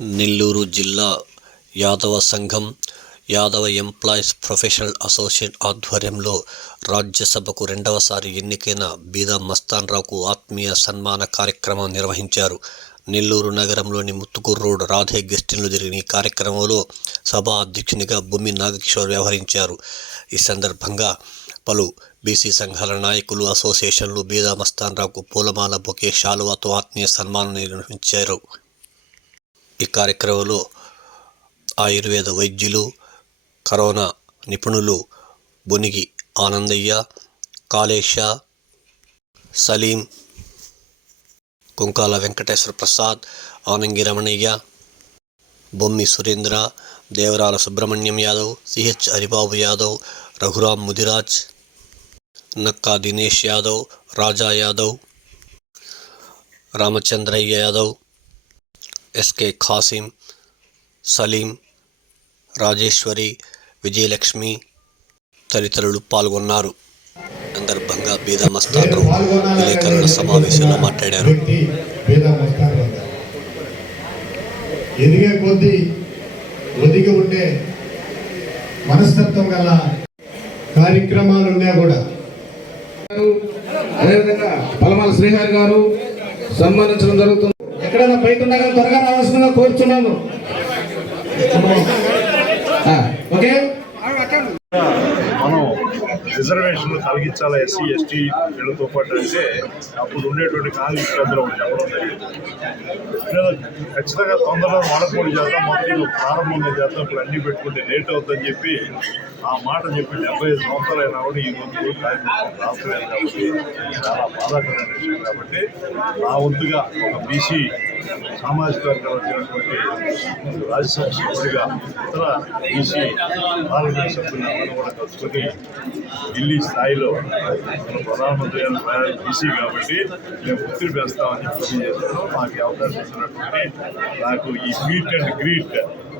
నెల్లూరు జిల్లా యాదవ సంఘం, Yadava employees professional association ఆధ్వర్యంలో రాజ్యసభకు రెండవసారి ఎన్నికైన బీదా మస్తాన్ రావుకు ఆత్మీయ సన్మాన కార్యక్రమం నిర్వహించారు. నెల్లూరు నగరంలోని ముత్తుకూరు రోడ్ రాధే గెస్టిన్లో జరిగిన ఈ కార్యక్రమంలో సభా అధ్యక్షునిగా బొమ్మి నాగకిషోర్ వ్యవహరించారు. ఈ సందర్భంగా పలు బీసీ సంఘాల నాయకులు, అసోసియేషన్లు బీదా మస్తాన్ రావుకు పూలమాల, బొకే, శాలువాతో ఆత్మీయ సన్మానం నిర్వహించారు. ఈ కార్యక్రమంలో ఆయుర్వేద వైద్యులు, కరోనా నిపుణులు బొనిగి ఆనందయ్య, కాళేశ, సలీం, కుంకాల వెంకటేశ్వర ప్రసాద్, ఆనంగి రమణయ్య, బొమ్మి సురేంద్ర, దేవరాల సుబ్రహ్మణ్యం యాదవ్, సిహెచ్ హరిబాబు యాదవ్, రఘురామ్ ముదిరాజ్, నక్కా దినేష్ యాదవ్, రాజా యాదవ్, రామచంద్రయ్య యాదవ్, ఎస్కే ఖాసిం, సలీం, రాజేశ్వరి, విజయలక్ష్మి తదితరులు పాల్గొన్నారు. సందర్భంగా బీదా మస్తాన్ రావు విలేకరుల సమావేశంలో మాట్లాడారు. ఎదిగే కొద్దీ ఒదిగి ఉండే మనస్తత్వం గల కార్యక్రమాలు ఉన్నా కూడా అదేవిధంగా పలమాల శ్రీహరి గారు సన్మానించడం జరుగుతుంది. ఎక్కడైనా బయట ఉండగా త్వరగా రావాల్సిందిగా కోరుతున్నాను. ఓకే, మనం రిజర్వేషన్లు కలిగించాలా ఎస్సీ ఎస్టీ వీళ్ళతో పాటు అంటే అప్పుడు ఉండేటువంటి కాంగ్రెస్ పెద్దలు చెప్పడం జరిగింది. ఖచ్చితంగా తొందరలో వాడకూడదు చేద్దాం, మొదటి ప్రారంభంగా చేద్దాం, ఇప్పుడు అన్నీ పెట్టుకుంటే లేట్ అవుతుందని చెప్పి ఆ మాట చెప్పి 75 సంవత్సరాలు అయినా కూడా ఈ రోజు రాష్ట్రమే కాబట్టి చాలా బాధాకరమైన విషయం. కాబట్టి నా వంతుగా ఒక బీసీ సామాజిక వర్గం వచ్చినటువంటి రాజ్యసభ సభ్యుడిగా ఇతర బీసీ పార్లమెంట్ సభ్యులందరూ కూడా కలుసుకొని ఢిల్లీ స్థాయిలో మన ప్రధానమంత్రి గారు బీసీ కాబట్టి మేము ఒత్తిడి పెంచుతామని చెప్పి తెలియజేస్తున్నాం. మాకు అవకాశం ఇచ్చినటువంటి నాకు ఈ మీట్ అండ్ గ్రీట్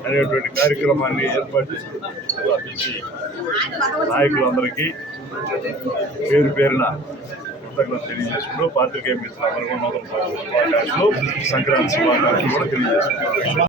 అనేటువంటి కార్యక్రమాన్ని ఏర్పాటు చేసిన బీసీ నాయకులందరికీ పేరు పేరున కృతజ్ఞతలు తెలియజేసుకుంటూ పాత్రికేయ మిత్రులందరూ కూడా శుభాకాంక్షలు, సంక్రాంతి శుభాకాంక్షలు కూడా తెలియజేసుకుంటారు.